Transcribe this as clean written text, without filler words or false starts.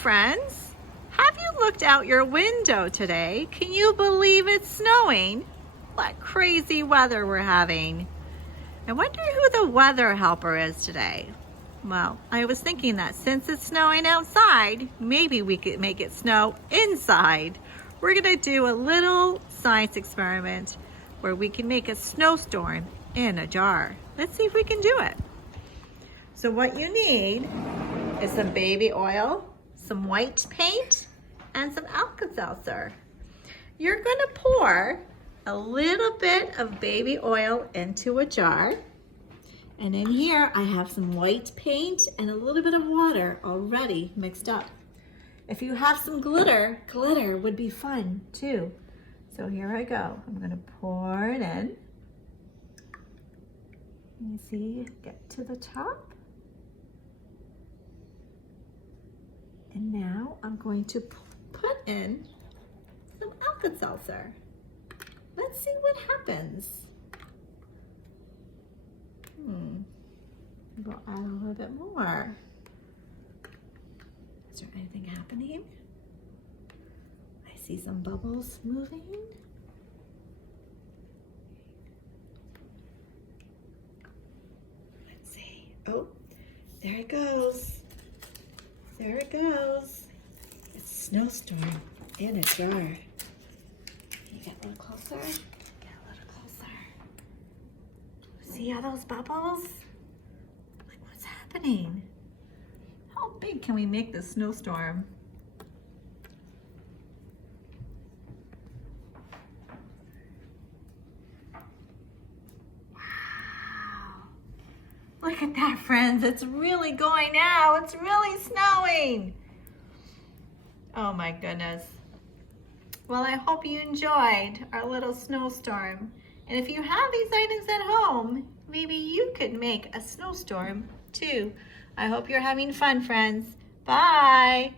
friends. Have you looked out your window today? Can you believe it's snowing? What crazy weather we're having. I wonder who the weather helper is today. Well, I was thinking that since it's snowing outside, maybe we could make it snow inside. We're gonna do a little science experiment where we can make a snowstorm in a jar. Let's see if we can do it. So what you need is some baby oil, some white paint, and some Alka-Seltzer. You're gonna pour a little bit of baby oil into a jar. And in here, I have some white paint and a little bit of water already mixed up. If you have some glitter would be fun too. So here I go. I'm gonna pour it in. You see, get to the top. And now I'm going to put in some Alka-Seltzer. Let's see what happens. We'll add a little bit more. Is there anything happening? I see some bubbles moving. Let's see. Oh, there it goes. There it goes. It's a snowstorm in a jar. Can you get a little closer? Get a little closer. See all those bubbles? Like, what's happening? How big can we make this snowstorm? Wow. Look at that, friends. It's really going out. It's really snowing. Oh my goodness. Well, I hope you enjoyed our little snowstorm. And if you have these items at home, maybe you could make a snowstorm too. I hope you're having fun, friends. Bye.